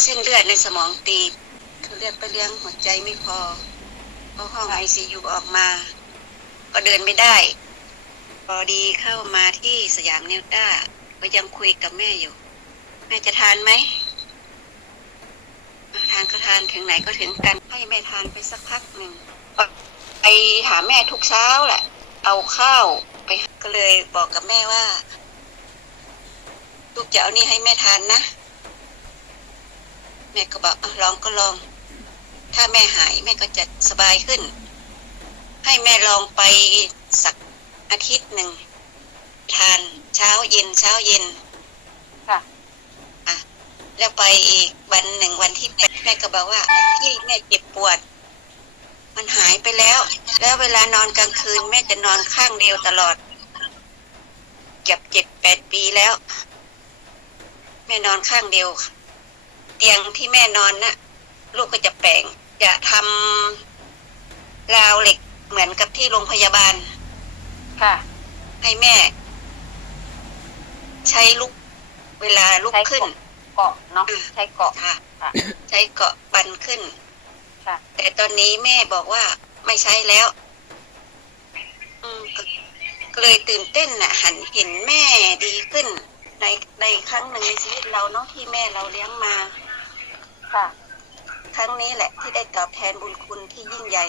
เส้นเลือดในสมองตีบเลือดไปเลี้ยงหัวใจไม่พอเพราห้องไอซียูออกมา ก็เดินไม่ได้ พอดีเข้ามาที่สยามเนิวต้า ก็ยังคุยกับแม่อยู่ แม่จะทานไหม ทานก็ทานถึงไหนก็ถึงกัน ให้แม่ทานไปสักพักหนึ่งไปหาแม่ทุกเช้าแหละ เอาข้าวไปก็เลยบอกกับแม่ว่าลูกจะเอานี่ให้แม่ทานนะ แม่ก็บอกอะลองก็ลอง ถ้าแม่หายแม่ก็จะสบายขึ้น ให้แม่ลองไปสักอาทิตย์หนึ่งทานเช้าเย็นเช้าเย็นค่ะอะแล้วไปอีกวันหนึ่งวันที่แปดแม่ก็บอกว่าที่แม่เจ็บปวด มันหายไปแล้ว แล้วเวลานอนกลางคืน แม่จะนอนข้างเดียวตลอดเกือบเจ็ดแปดปีแล้ว แม่นอนข้างเดียวค่ะเตียงที่แม่นอนนะ่ะ ลูกก็จะแปลง จะทำราวเหล็กเหมือนกับที่โรงพยาบาล ค่ะ ให้แม่ ใช้ลุกเวลาลุกใช้ขึ้น เกาะเนาะอืมใช้เกาะค่ะค่ะ ใช้เกาะบันขึ้น ค่ะ แต่ตอนนี้แม่บอกว่าไม่ใช้แล้ว อืมก็ก็เลยตื่นเต้นน่ะ หันเห็นแม่ดีขึ้นในในครั้งหนึ่งในชีวิตเราเนาะที่แม่เราเลี้ยงมา ค่ะ ครั้งนี้แหละที่ได้ตอบแทนบุญคุณที่ยิ่งใหญ่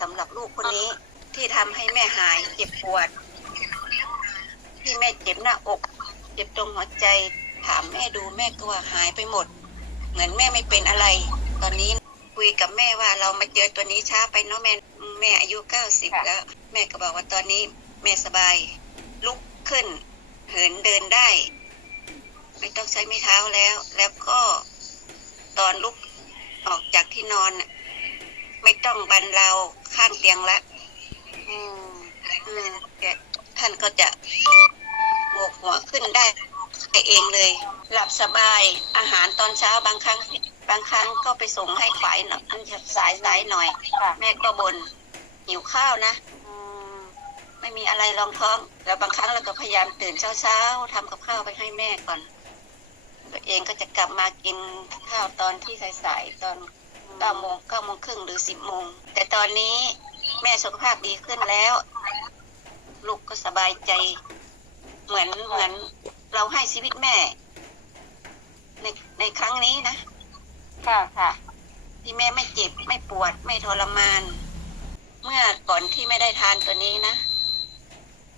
สำหรับลูกคนนี้ที่ทำให้แม่หายเจ็บปวด ที่แม่เจ็บหน้าอก เจ็บตรงหัวใจ ถามแม่ดูแม่ก็ว่าหายไปหมด เหมือนแม่ไม่เป็นอะไร ตอนนี้คุยกับแม่ว่าเรามาเจอตัวนี้ช้าไปเนาะแม่แม่อายุเก้าสิบค่ะแล้ว แม่ก็บอกว่าตอนนี้แม่สบาย ลุกขึ้น เหินเดินได้ ไม่ต้องใช้ไม้เท้าแล้ว แล้วก็ ตอนลุกออกจากที่นอน ไม่ต้องบันเราข้างเตียงละอืมอืมท่านก็จะโงกหัวขึ้นได้เองเลย หลับสบายอาหารตอนเช้าบางครั้ง บางครั้งก็ไปส่งให้ฝ่ายหน่อยอันจะสายสายหน่อย แม่ก็บนหิวข้าวนะไม่มีอะไรรองท้อง แล้วบางครั้งเราก็พยายามตื่นเช้าๆทำกับข้าวไปให้แม่ก่อน ตัวเองก็จะกลับมากินข้าวตอนที่สายๆตอนเก้าโมงเก้าโมงครึ่งหรือสิบโมง แต่ตอนนี้แม่สุขภาพดีขึ้นแล้ว ลูกก็สบายใจ เหมือนเหมือนเราให้ชีวิตแม่ ในในครั้งนี้นะ ค่ะค่ะ ที่แม่ไม่เจ็บไม่ปวดไม่ทรมาน เมื่อก่อนที่ไม่ได้ทานตัวนี้นะ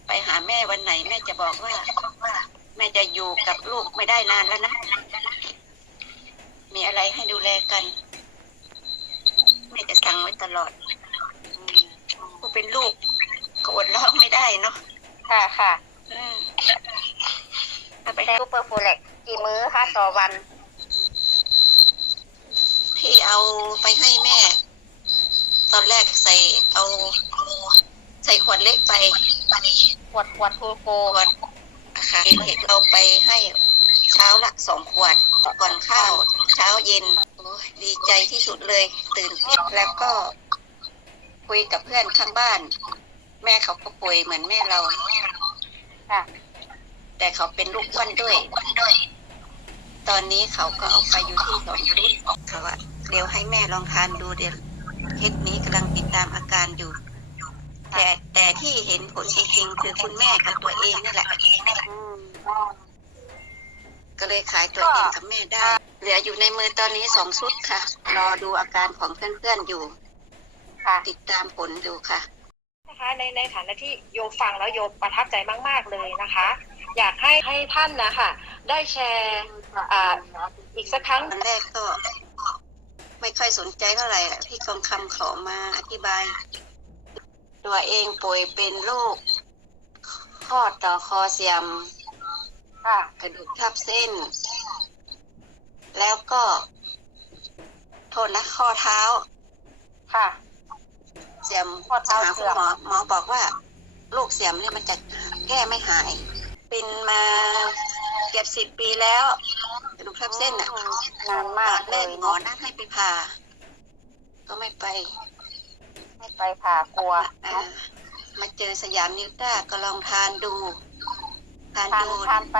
ไปหาแม่วันไหนแม่จะบอกว่าแม่จะอยู่กับลูกไม่ได้นานแล้วนะ มีอะไรให้ดูแลกันแม่จะสั่งไว้ตลอดอืมผู้เป็นลูกก็อดร้องไม่ได้เนาะค่ะค่ะอืมเอาไปแต่ซูเปอร์โฟเล็กกี่มื้อคะต่อวันที่เอาไปให้แม่ ตอนแรกใส่เอา ใส่ขวดเล็กไปขวดขวดทูโกขวดอะค่ะเห็นเราไปให้เช้าละสองขวดก่อนข้าวเช้าเย็นโอ้ยดีใจที่สุดเลย ตื่นเต้นแล้วก็คุยกับเพื่อนข้างบ้าน แม่เขาก็ป่วยเหมือนแม่เราค่ะ แต่เขาเป็นลูกอ้วนด้วย ตอนนี้เขาก็เอาไปอยู่ที่สองอยู่ที่เขาว่าเดี๋ยวให้แม่ลองทานดูเดี๋ยวเคสนี้กำลังติดตามอาการอยู่ แต่แต่ที่เห็นผลจริงๆคือคุณแม่กับตัวเองนี่แหละอืมก็เลยขายตัวเองกับแม่ได้เห ลืออยู่ในมือตอนนี้สองชุดค่ะ รอดูอาการของเพื่อนๆอยู่ ค่ะติดตามผลอยู่ค่ะ นะคะในในฐานะที่โยฟังแล้วโยประทับใจมาก ๆเลยนะคะ อยากให้ให้ท่านนะคะได้แชร์อ่าอีกสักครั้งตอนแรกก็ไม่ค่อยสนใจเท่าไหร่อะพี่กองคำขอมาอธิบาย ตัวเองป่วยเป็นโรคข้อต่อคอเสียมค่ะกระดูกทับเส้น แล้วก็ โทษนะข้อเท้า ค่ะ เสียมข้อเท้าหาเสื่คุณอมหมอหมอบอกว่าโรคเสียมนี่มันจะแก้ไม่หาย เป็นมาเกือบสิบปีแล้วกระดูกทับเส้นอะนานมากตอนเลแรกยหมอเนาะนัดให้ไปผ่า ก็ไม่ไป ไม่ไปผ่ากลัวอ่าเนาะมาเจอสยามนิวต้าก็ลองทานดู ทานทานดูทานไป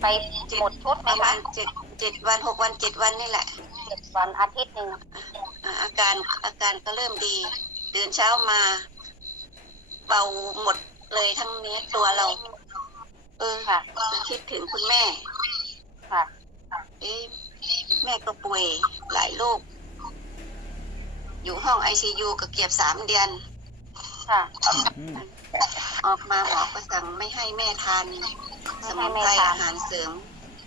ไปหมดชุดไหปมระมาคะณเจ็ด เจ็ดวันหกวันเจ็ดวันนี่แหละอืเจ็ดวันอาทิตย์หนึ่งอ่าอาการอาการก็เริ่มดี เดินเช้ามาเบาหมดเลยทั้งเนี้ยตัวเรา เออค่ะ คิดถึงคุณแม่ ค่ะ เอ๊ะแม่ก็ป่วยหลายโรคอยู่ห้องไอซียูก็เกือบสามเดือน ค่ะอืม ออกมาหมอก็สั่งไม่ให้แม่ทานสไม่มุให้นแม่ไพรทานอาหารเสริม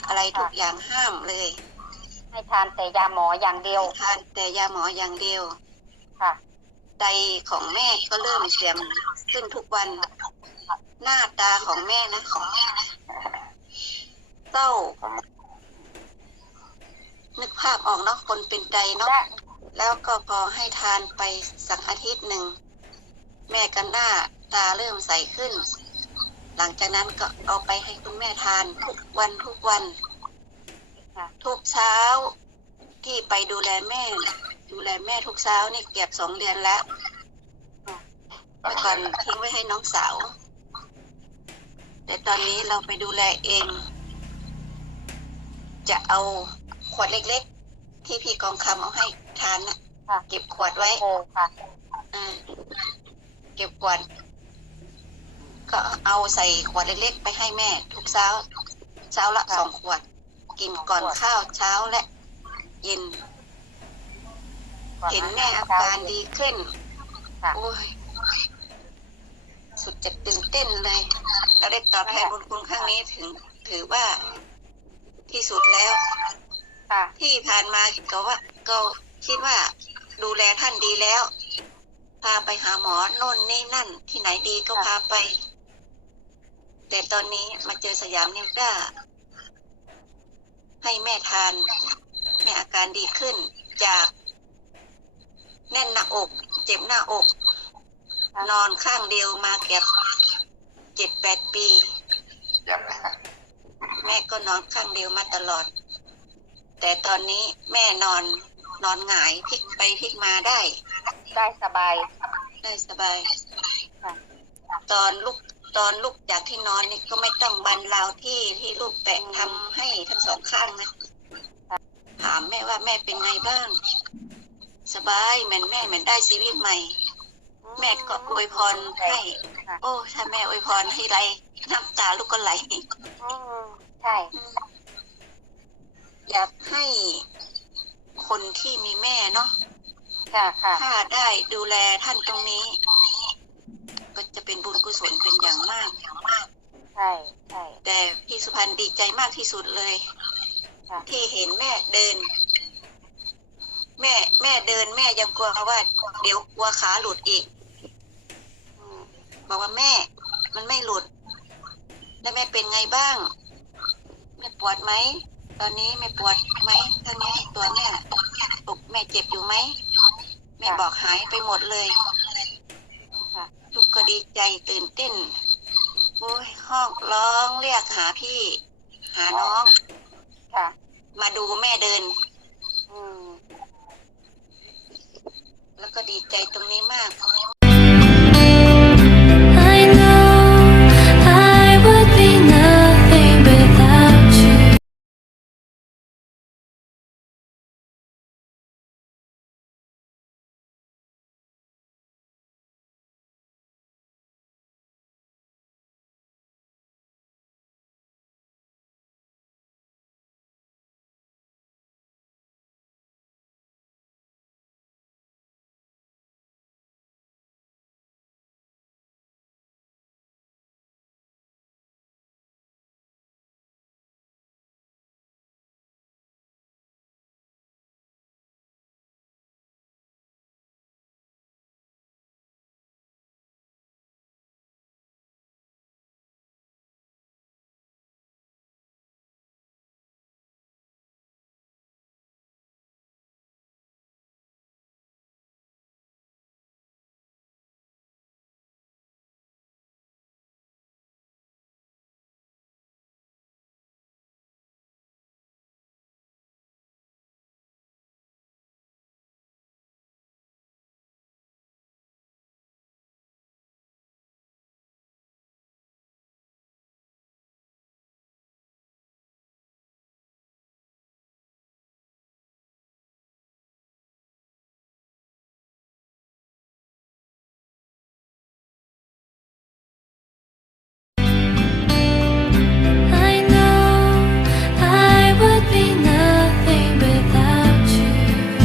อะไรทุกอย่างห้ามเลย ให้ทานแต่ยาหมออย่างเดียว ทานแต่ยาหมออย่างเดียว ค่ะไตของแม่ก็เริ่มเสื่อมขึ้นทุกวัน หน้าตาของแม่นะของแม่นะเศร้า นึกภาพออกเนาะคนเป็นไตเนาะและแล้วก็พอให้ทานไปสักอาทิตย์หนึ่ง แม่กันหน้าตาเริ่มใสขึ้น หลังจากนั้นก็เอาไปให้คุณแม่ทานทุกวันทุกวันค่ะทุกเช้าที่ไปดูแลแม่น่ะดูแลแม่ทุกเช้านี่เก็บสองเดือนแล้วเมื่อก่อนทิ้งไว้ให้น้องสาว แต่ตอนนี้เราไปดูแลเอง จะเอาขวดเล็กๆ ที่พี่กองคำเอาให้ทานน่ะค่ะเก็บขวดไว้โอ้ค่ะอ่าเก็บขวด ก็เอาใส่ขวดเล็กๆไปให้แม่ ทุกเช้าเช้าละค่ะสองขวด กินก่อนขวดข้าวเช้าและ เย็นก่อเห็นอาแม่หารอาเช้าการดีขึ้นค่ะโอ้ยสุดจะตื่นเต้นเลย เราได้ตอบแทนบุญคุณครั้งนี้ถึง ถือว่าที่สุดแล้วค่ะที่ผ่านมาก็ว่า ก็คิดว่าดูแลท่านดีแล้ว พาไปหาหมอโน่นนี่นั่น ที่ไหนดีก็พาไป แต่ตอนนี้มาเจอสยามนิวต้าให้แม่ทาน แม่อาการดีขึ้นจากแน่นหน้าอก เจ็บหน้าอกค่ะนอนข้างเดียวมาเก็บเจ็ดแปดปี แม่ก็นอนข้างเดียวมาตลอด แต่ตอนนี้แม่นอนนอนหงายพลิกไปพลิกมาได้ ได้สบาย ได้สบายค่ะตอนลุก ตอนลุกจากที่นอนนี่ก็ไม่ต้องบันราวที่ที่ลูกแปะทำให้ทั้งสองข้างนะถามแม่ว่าแม่เป็นไงบ้าง สบายเหมือนแม่เหมือนได้ชีวิตใหม่ แม่ก็อวยพรให้ค่ะโอ้ถ้าแม่อวยพรให้ไรน้ำตาลูกก็ไหลอืมใช่อยากให้คนที่มีแม่เนาะค่ะค่ะถ้าได้ดูแลท่านตรงนี้ ก็จะเป็นบุญกุศลเป็นอย่างมาก ใช่ใช่แต่พี่สุพรรณดีใจมากที่สุดเลยค่ะที่เห็นแม่เดิน แม่แม่เดินแม่ยังกลัวว่า เดี๋ยวกลัวขาหลุดอีกอืมบอกว่าแม่ มันไม่หลุด แล้วแม่เป็นไงบ้างแม่ปวดไหมตอนนี้แม่ปวดไหมทางนี้ตัวแม่อกแม่เจ็บอยู่ไหมแม่บอกหายไปหมดเลยค่ะลูกก็ ดีใจตื่นเต้นโอ้ยห้องร้องเรียกหาพี่ หาน้อง ค่ะ มาดูแม่เดิน อืม แล้วก็ดีใจตรงนี้มาก